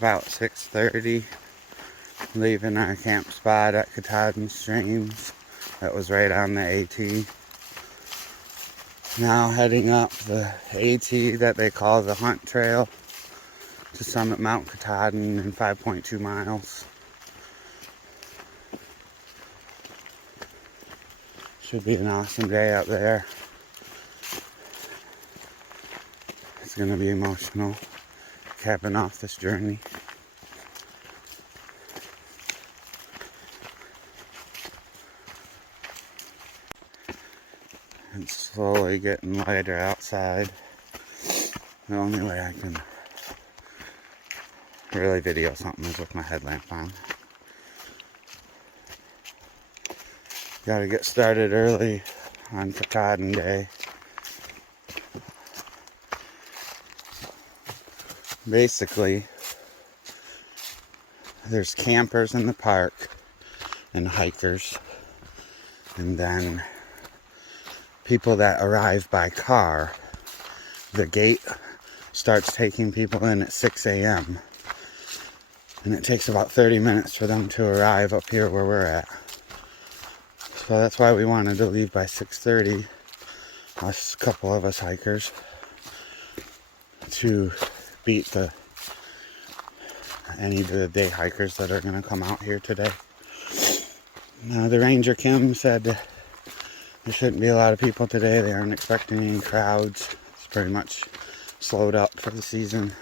about 6:30, leaving our camp spot at Katahdin Streams. That was right on the AT. Now heading up the AT that they call the Hunt Trail to summit Mount Katahdin in 5.2 miles. Should be an awesome day up there. It's gonna be emotional, capping off this journey. It's slowly getting lighter outside. The only way I can really video something is with my headlamp on. Gotta get started early on Katahdin Day. Basically, there's campers in the park and hikers, and then people that arrive by car. The gate starts taking people in at 6 a.m. and it takes about 30 minutes for them to arrive up here where we're at. So that's why we wanted to leave by 6:30, us, a couple of us hikers, to beat any of the day hikers that are going to come out here today. The ranger Kim said there shouldn't be a lot of people today. They aren't expecting any crowds. It's pretty much slowed up for the season.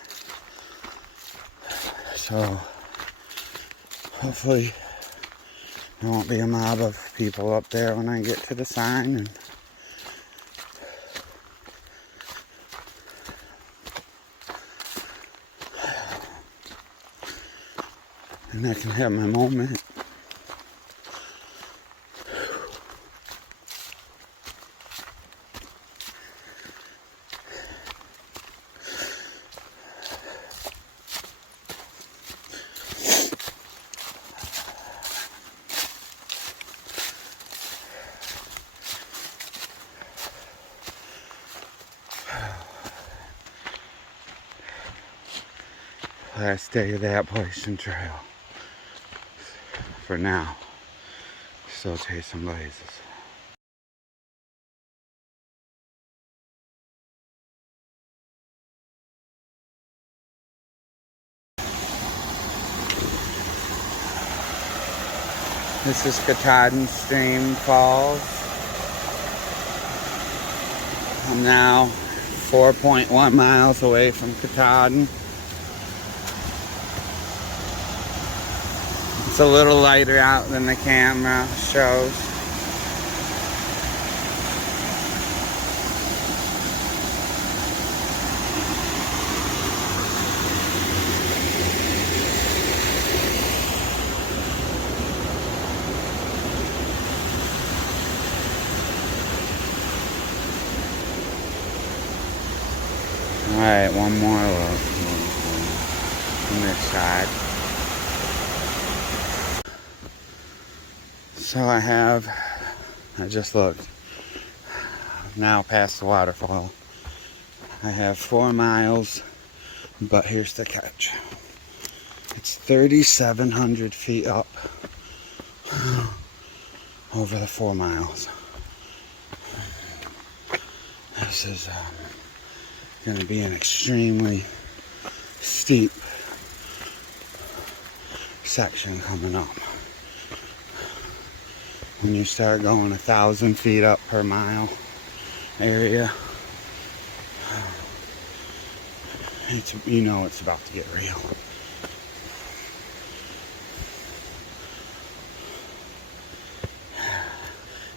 So hopefully there won't be a mob of people up there when I get to the sign. And I can have my moment. Last day of the Appalachian Trail. For now. Still chasing blazes. This is Katahdin Stream Falls. I'm now 4.1 miles away from Katahdin. It's a little lighter out than the camera shows. Alright, one more look on this side. So I just looked, now past the waterfall. I have 4 miles, but here's the catch. It's 3,700 feet up over the 4 miles. This is going to be an extremely steep section coming up. When you start going 1,000 feet up per mile area, you know it's about to get real.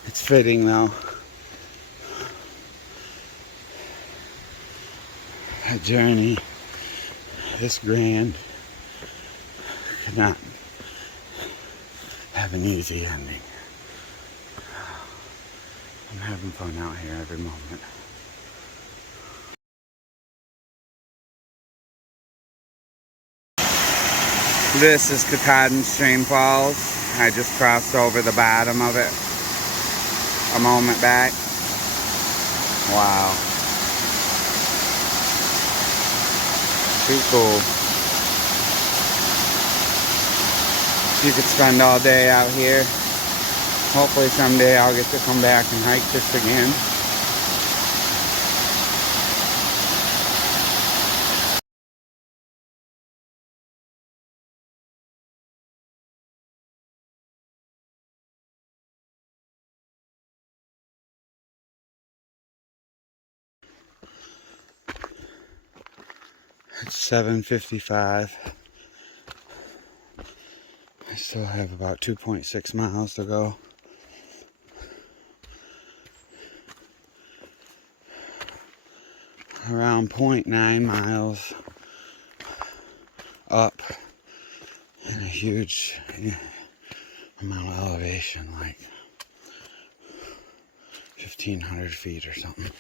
It's fitting though. A journey this grand could not have an easy ending. I'm having fun out here every moment. This is Katahdin Stream Falls. I just crossed over the bottom of it a moment back. Wow. Too cool. You could spend all day out here. Hopefully someday I'll get to come back and hike this again. It's 7:55. I still have about 2.6 miles to go. Around 0.9 miles up and a huge amount of elevation, like 1,500 feet or something.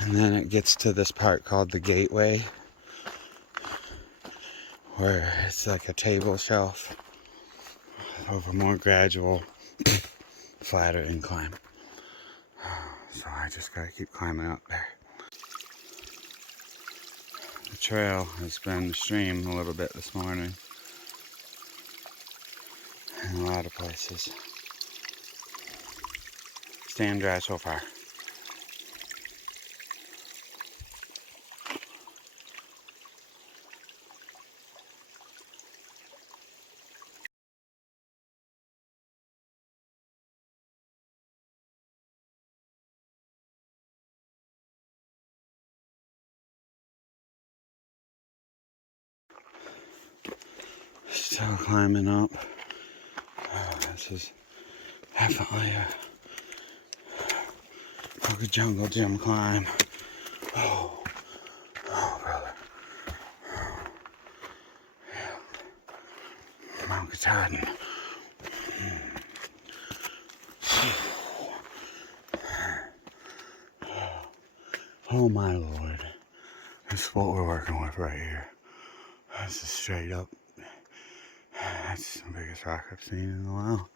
And then it gets to this part called the Gateway, where it's like a table shelf of a more gradual, flatter incline. So I just gotta keep climbing up there. The trail has been streamed a little bit this morning in a lot of places. Staying dry so far. Still climbing up. This is definitely a jungle gym climb. Oh, brother. Mount Katahdin. Oh my Lord. This is what we're working with right here. This is straight up. That's the biggest rock I've seen in a while.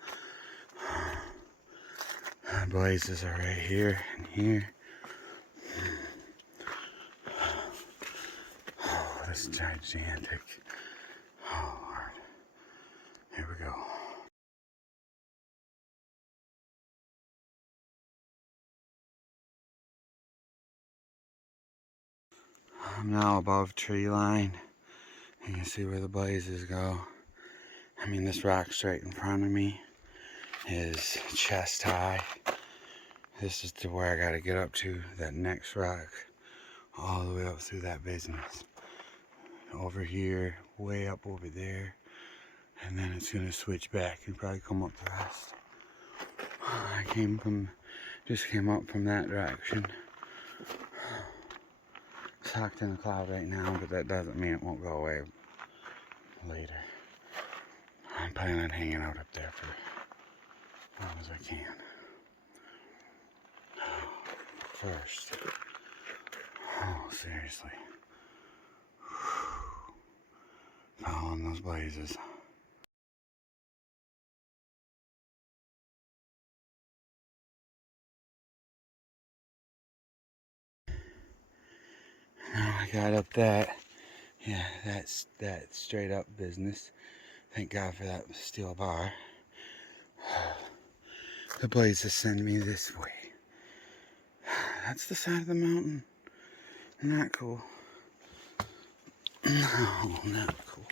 Blazes are right here and here. Oh, this is gigantic. Oh Lord. Here we go. I'm now above tree line. You can see where the blazes go. I mean, this rock straight in front of me is chest high. This is to where I gotta get up to that next rock, all the way up through that business. Over here, way up over there, and then it's gonna switch back and probably come up the rest. I just came up from that direction. It's tucked in the cloud right now, but that doesn't mean it won't go away later. I'm planning on hanging out up there for as long as I can. First, oh seriously, following those blazes. Now I got up that, yeah, that's that straight up business. Thank God for that steel bar. The blazes send me this way. That's the side of the mountain. Not cool. No, not cool.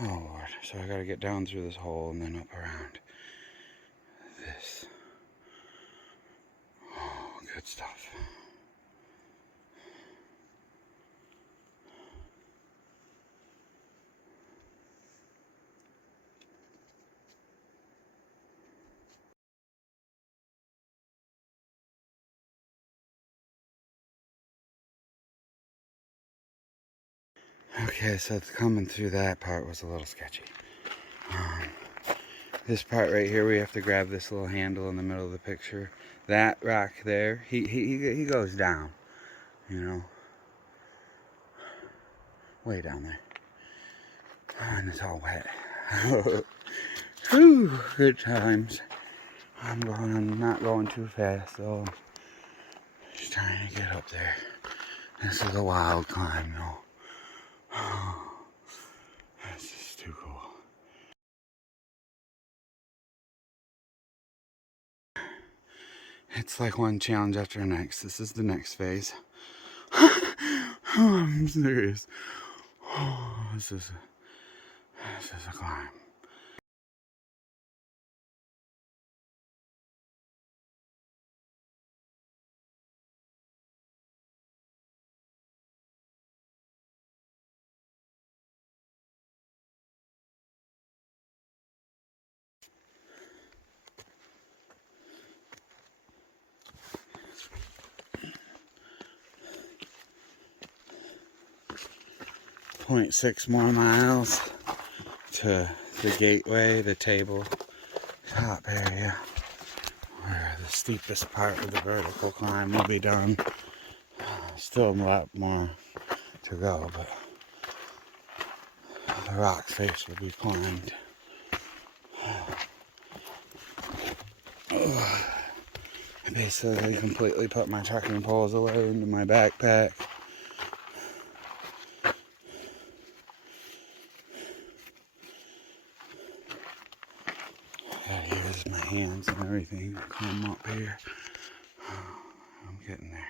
Oh Lord. So I gotta get down through this hole and then up around this. Oh, good stuff. Okay, so coming through that part was a little sketchy. This part right here, we have to grab this little handle in the middle of the picture. That rock there, he goes down, you know, way down there. And it's all wet. Whew, good times. I'm not going too fast though. Just trying to get up there. This is a wild climb though. That's just too cool. It's like one challenge after the next. This is the next phase. I'm serious. This is a climb. .6 more miles to the gateway, the table top area, where the steepest part of the vertical climb will be done. Still a lot more to go, but the rock face will be climbed. I basically completely put my trekking poles away into my backpack. Gotta use my hands and everything to climb up here. I'm getting there.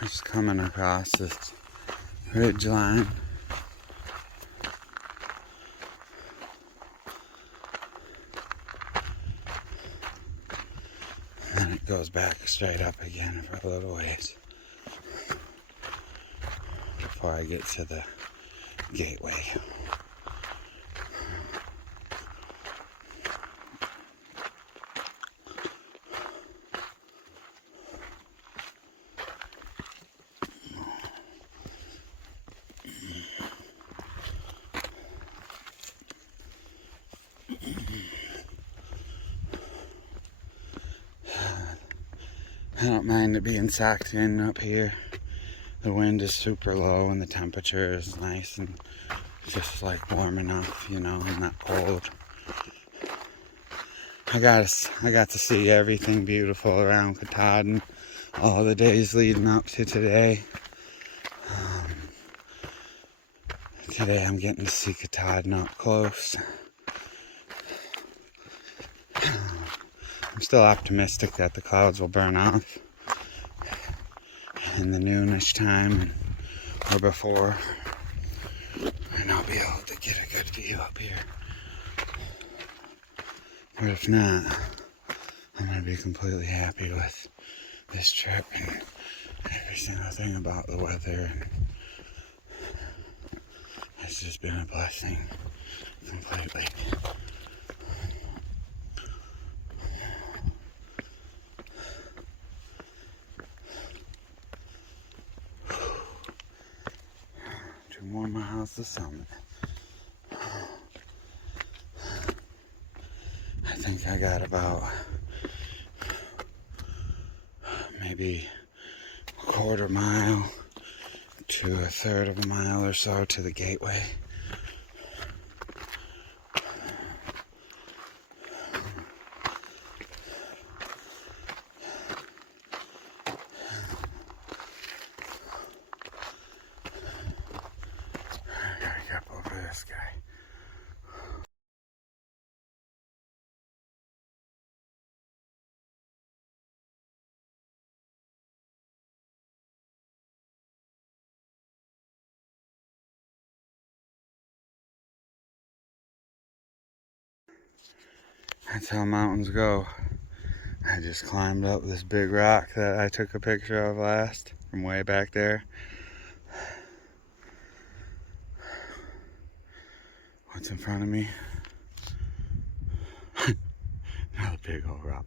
Just coming across this ridge line. And then it goes back straight up again for a little ways before I get to the gateway. I don't mind it being socked in up here. The wind is super low and the temperature is nice and just like warm enough, you know, and not cold. I got to see everything beautiful around Katahdin all the days leading up to today. Today I'm getting to see Katahdin up close. I'm still optimistic that the clouds will burn off in the noonish time or before, and I'll be able to get a good view up here. But if not, I'm going to be completely happy with this trip and every single thing about the weather. And it's just been a blessing completely. More miles to summit. I think I got about maybe a quarter mile to a third of a mile or so to the gateway. This guy. That's how mountains go. I just climbed up this big rock that I took a picture of last from way back there. What's in front of me? Another big old rock.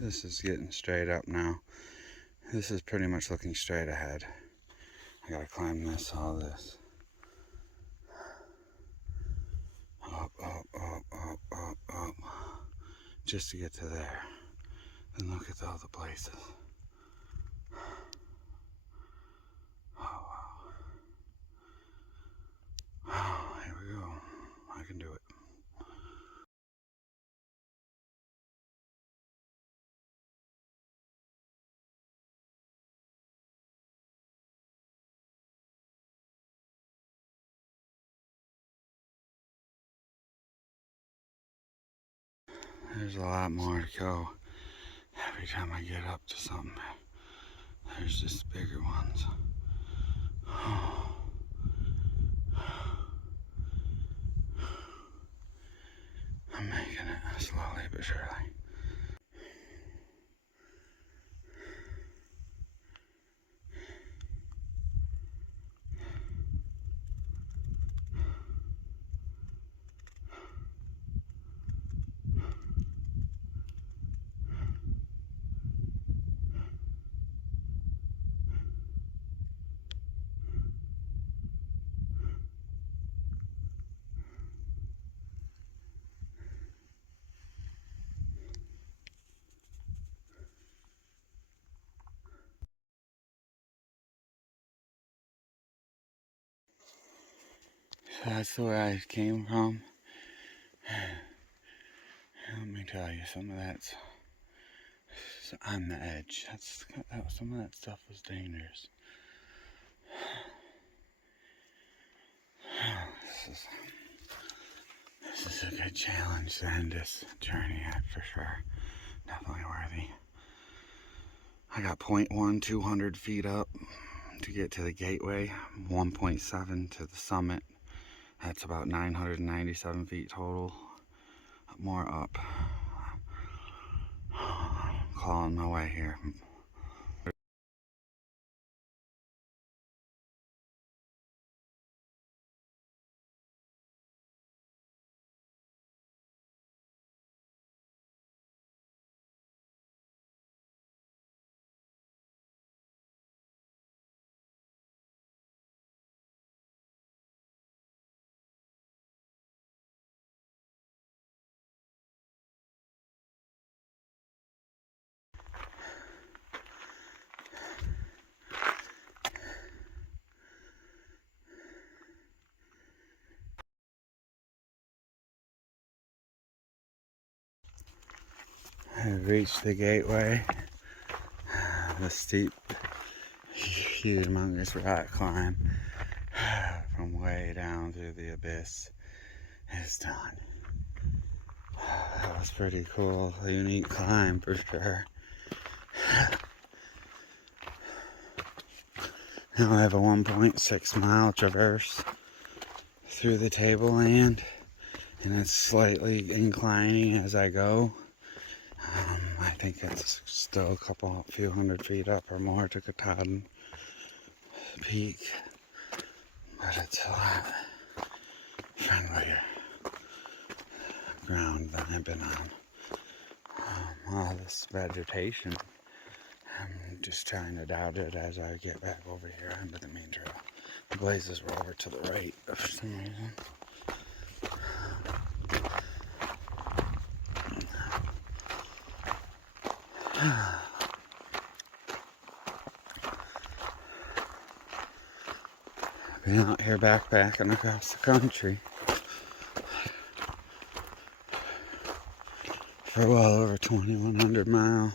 This is getting straight up now. This is pretty much looking straight ahead. I gotta climb all this. Up, up, up, up, up, up. Just to get to there. And look at all the places. Oh, wow. Oh, here we go. I can do it. There's a lot more to go. Every time I get up to something, there's just bigger ones. I'm making it slowly but surely. So that's where I came from. Let me tell you, some of that's on the edge. Some of that stuff was dangerous. This is a good challenge to end this journey at for sure. Definitely worthy. I got 0.1, 200 feet up to get to the gateway, 1.7 to the summit. That's about 997 feet total. More up. Clawing my way here. I've reached the gateway. The steep, humongous rock climb from way down through the abyss is done. That was pretty cool, a unique climb for sure. Now I have a 1.6 mile traverse through the tableland, and it's slightly inclining as I go. I think it's still a few hundred feet up or more to Katahdin peak, but it's a lot friendlier ground than I've been on. All this vegetation, I'm just trying to doubt it as I get back over here onto the main trail. The blazes were over to the right for some reason. Been out here backpacking across the country for well over 2,100 miles.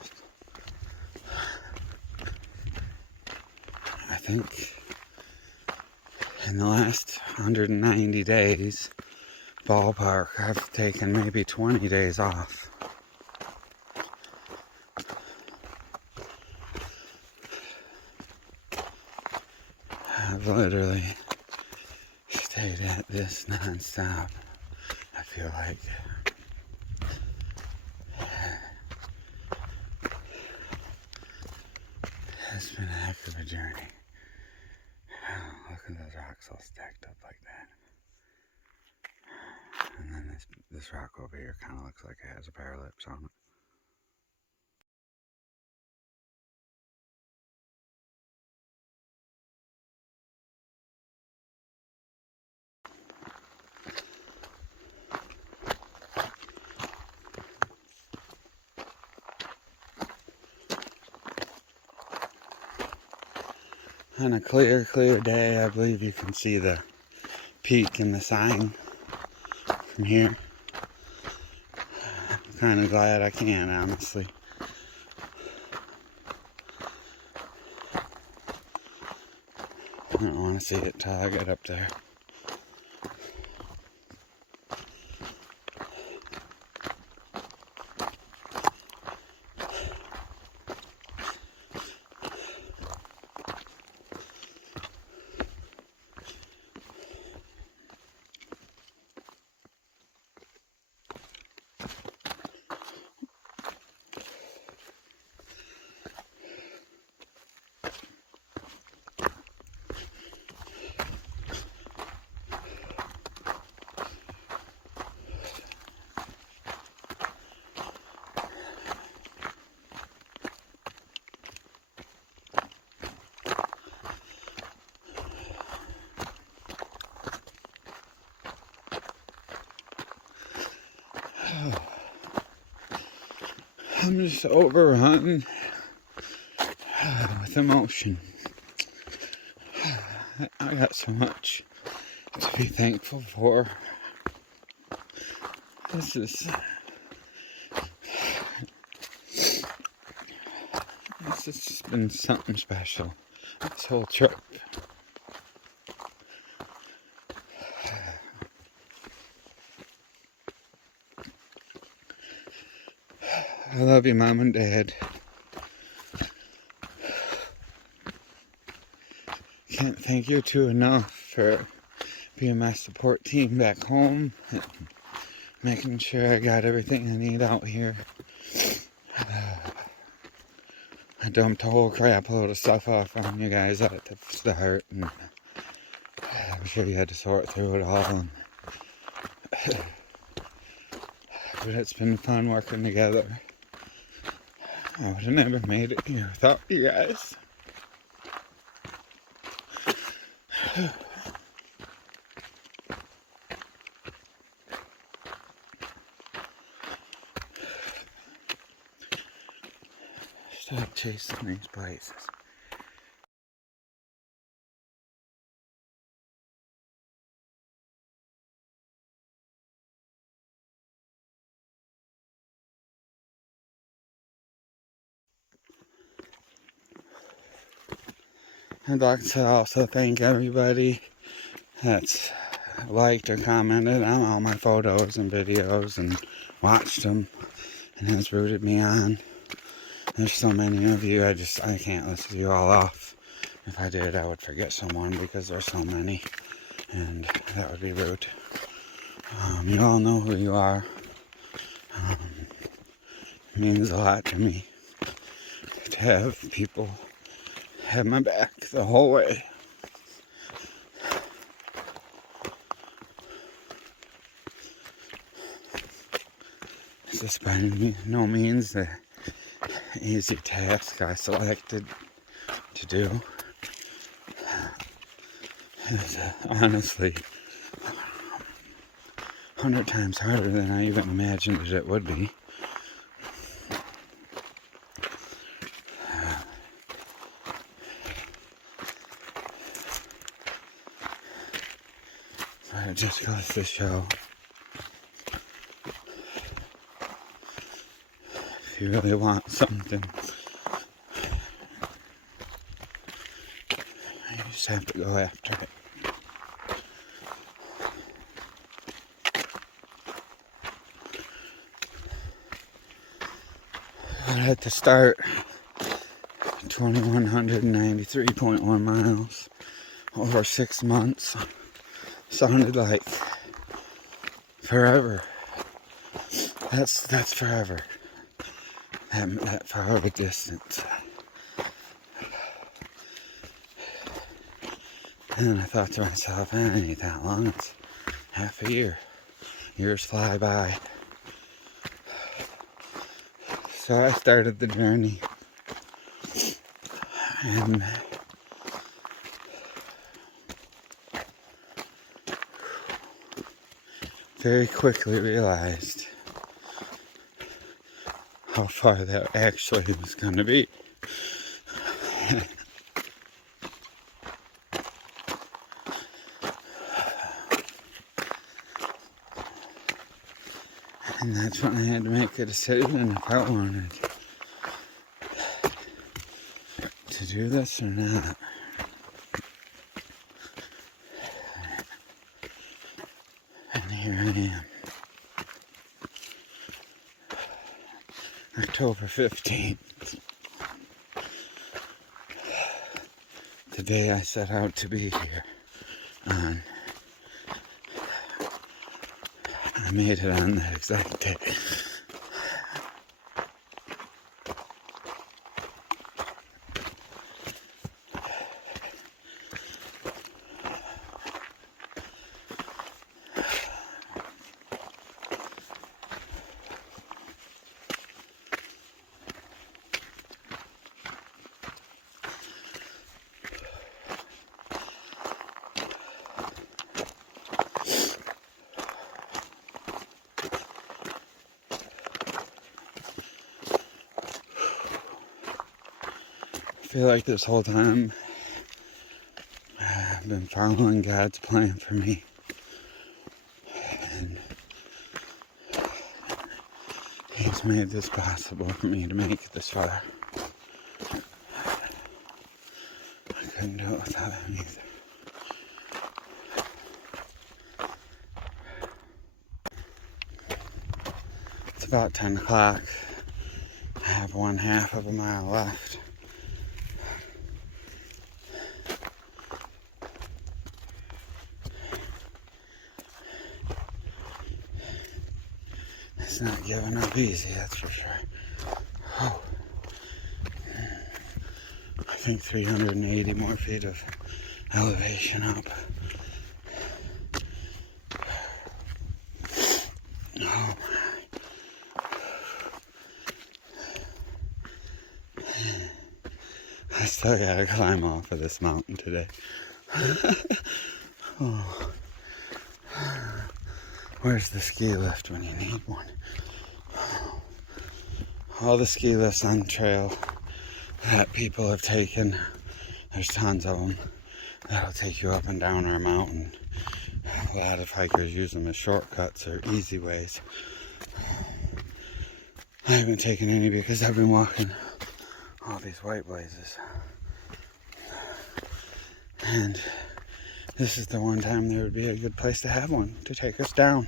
I think in the last 190 days, ballpark, I've taken maybe 20 days off. I've literally stayed at this non-stop. I feel like it's been a heck of a journey. Look at those rocks all stacked up like that. And then this rock over here kind of looks like it has a pair of lips on it. On a clear day, I believe you can see the peak and the sign from here. I'm kind of glad I can, honestly. I don't want to see it till I get up there. I'm just overrun with emotion. I got so much to be thankful for. This has been something special. This whole trip. I love you, Mom and Dad. Can't thank you two enough for being my support team back home and making sure I got everything I need out here. I dumped a whole crap load of stuff off on you guys at the start, and I'm sure you had to sort through it all. And but it's been fun working together. I would have never made it here without you guys. Stop chasing these places. I'd like to also thank everybody that's liked or commented on all my photos and videos and watched them and has rooted me on. There's so many of you, I can't list you all off. If I did, I would forget someone because there's so many, and that would be rude. You all know who you are. It means a lot to me to have people have my back the whole way. This has by no means the easy task I selected to do. It's honestly 100 times harder than I even imagined it would be. But it just goes to show, if you really want something, you just have to go after it. But at the start, 2,193.1 miles over 6 months sounded like forever. That's forever. That far of a distance. And I thought to myself, it ain't that long. It's half a year. Years fly by. So I started the journey. And very quickly realized how far that actually was going to be. And that's when I had to make a decision if I wanted to do this or not. And here I am. October 15th. The day I set out to be here on. I made it on that exact day. I feel like this whole time I've been following God's plan for me, and He's made this possible for me to make it this far. I couldn't do it without Him either. It's about 10 o'clock. I have 1/2 of a mile left. It's not giving up easy, that's for sure. Oh. I think 380 more feet of elevation up. Oh my. I still gotta climb off of this mountain today. Oh. Where's the ski lift when you need one? All the ski lifts on the trail that people have taken, there's tons of them that'll take you up and down our mountain. A lot of hikers use them as shortcuts or easy ways. I haven't taken any because I've been walking all these white blazes. And this is the one time there would be a good place to have one to take us down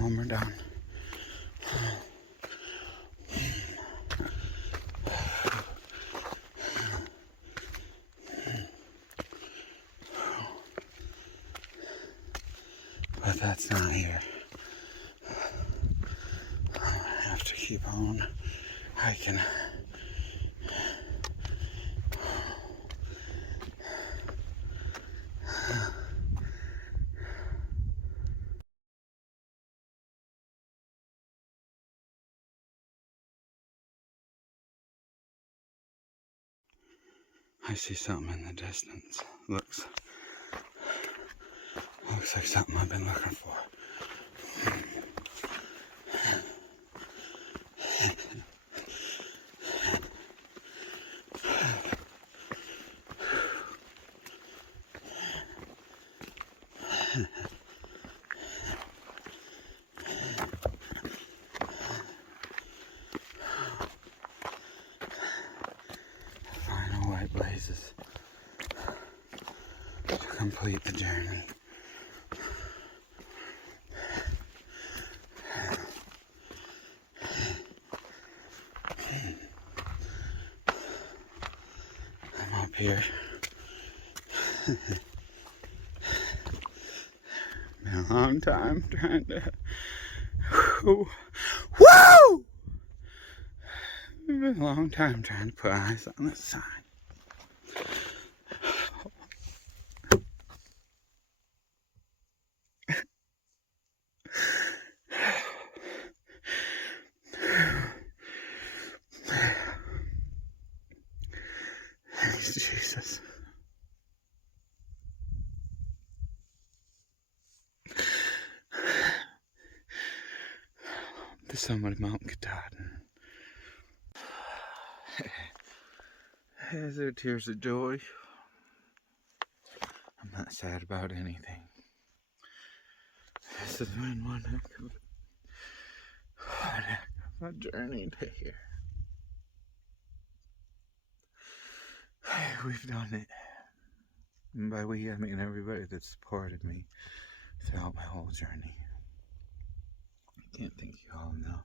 when we're done. But that's not here. I have to keep on hiking. I see something in the distance. Looks like something I've been looking for. Final white blazes to complete the journey. I'm up here. Been a long time trying to. Woo! It's been a long time trying to put eyes on this sign. Thanks, Jesus. The summit of Mount Katahdin. There's their tears of joy. I'm not sad about anything. This has been one heck of heck of a journey to here. We've done it. And by we, I mean everybody that supported me throughout my whole journey. I can't thank you all enough.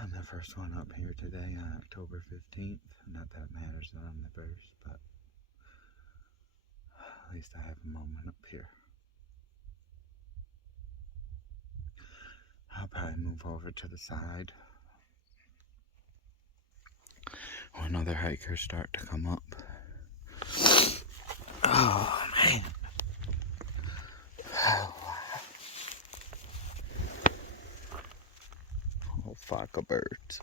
I'm the first one up here today on October 15th. Not that it matters that I'm the first, but at least I have a moment up here. I'll probably move over to the side when other hikers start to come up. Oh, man. Oh, fuck a birds.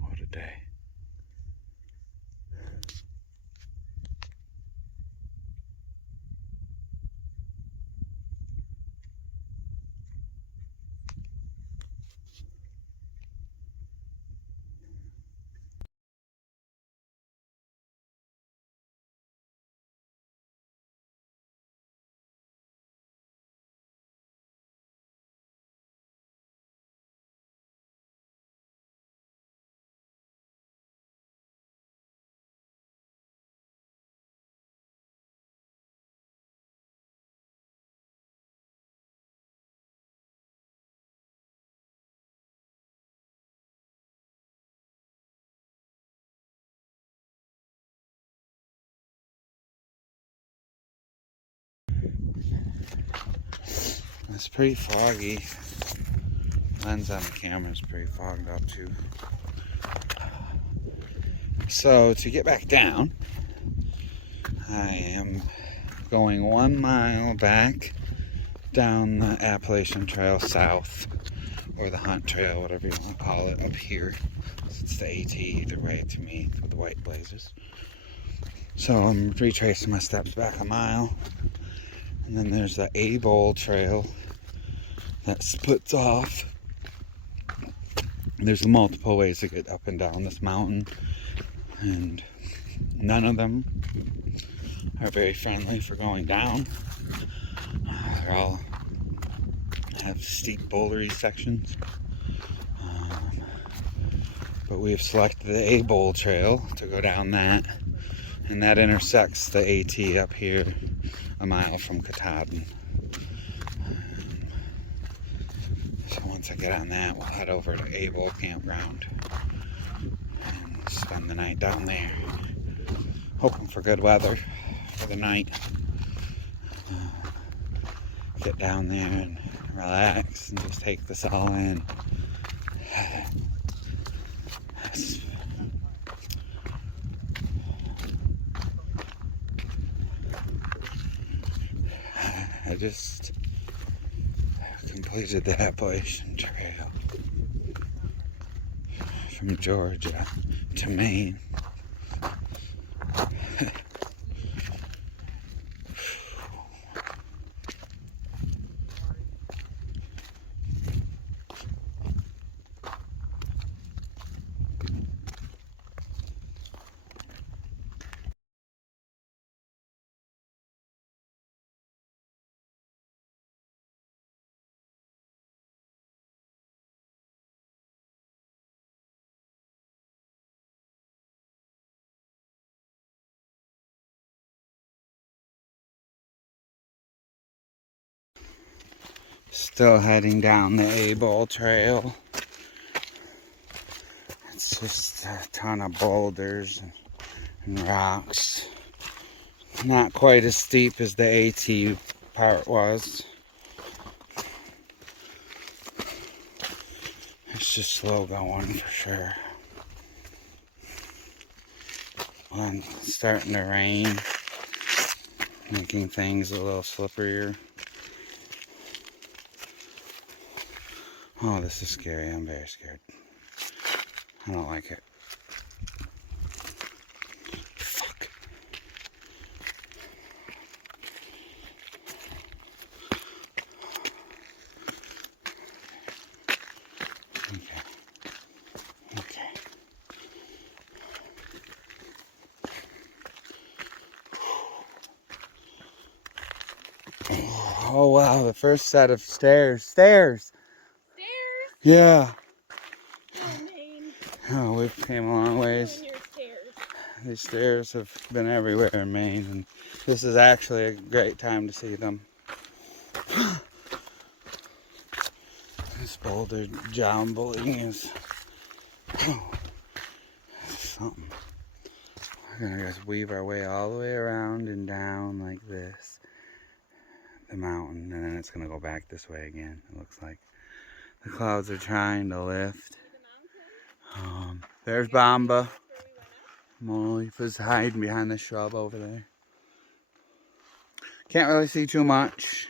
What a day. It's pretty foggy. Lens on the camera is pretty fogged up too. So to get back down, I am going 1 mile back down the Appalachian Trail south, or the Hunt Trail, whatever you want to call it, up here. It's the AT either way to me with the white blazers. So I'm retracing my steps back a mile, and then there's the A-Bowl Trail that splits off. There's multiple ways to get up and down this mountain, and none of them are very friendly for going down. They all have steep bouldery sections. But we have selected the A-Bowl Trail to go down that, and that intersects the AT up here a mile from Katahdin. So once I get on that, we'll head over to A-Bowl Campground and spend the night down there. Hoping for good weather for the night. Get down there and relax and just take this all in. I just completed the Appalachian Trail from Georgia to Maine. Still heading down the A-Bowl Trail. It's just a ton of boulders and rocks. Not quite as steep as the AT part was. It's just slow going for sure. And it's starting to rain, making things a little slipperier. Oh, this is scary. I'm very scared. I don't like it. Fuck. Okay. Okay. Oh wow, the first set of stairs. Stairs! Stairs? Yeah. Oh, Maine. Oh, we've came a long ways. Doing your stairs. These stairs have been everywhere in Maine, and this is actually a great time to see them. This boulder jumbling is something. We're gonna just weave our way all the way around and down like this, the mountain, and then it's gonna go back this way again. It looks like the clouds are trying to lift. There's Bamba. Molifa's hiding behind the shrub over there. Can't really see too much.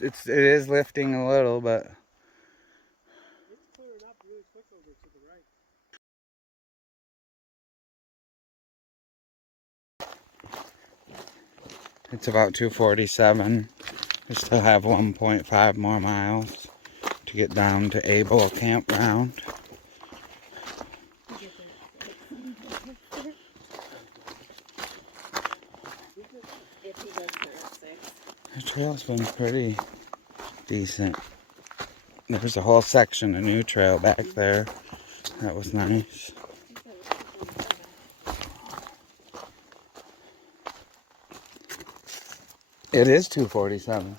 It is lifting a little, but it's clearing up really quick over to the right. it's about 2:47. We still have 1.5 more miles to get down to Able Campground. The trail's been pretty decent. There's a whole section of new trail back there. That was nice. It is 2:47.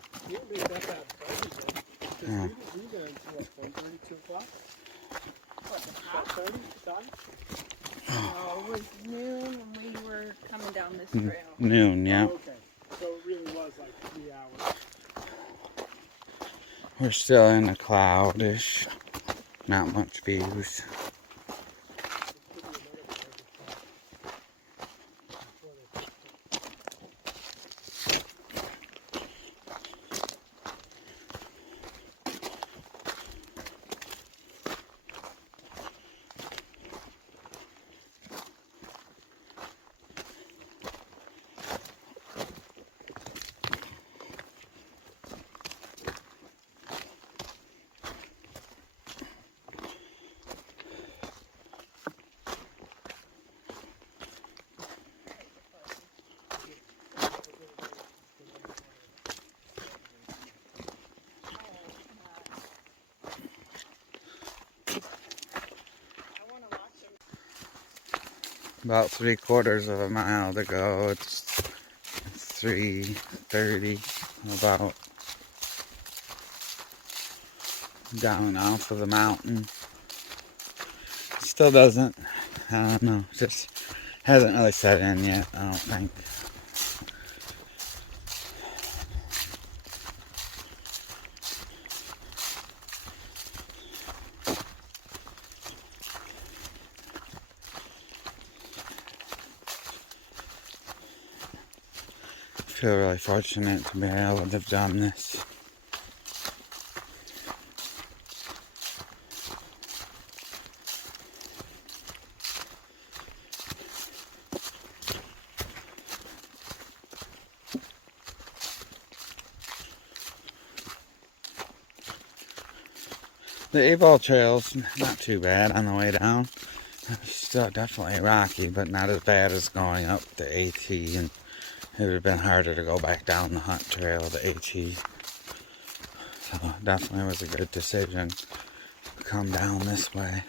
Yeah. Oh, it was noon when we were coming down this trail. Noon, yeah. Oh, okay. So it really was like 3 hours. We're still in a cloudish. Not much views. About 3/4 of a mile to go. It's 3:30 about down off of the mountain. Still doesn't, I don't know, just hasn't really set in yet, I don't think. I feel really fortunate to be able to have done this. The Able Trail's not too bad on the way down. It's still definitely rocky, but not as bad as going up the AT, and it would have been harder to go back down the Hunt Trail, the AT. So definitely was a good decision to come down this way.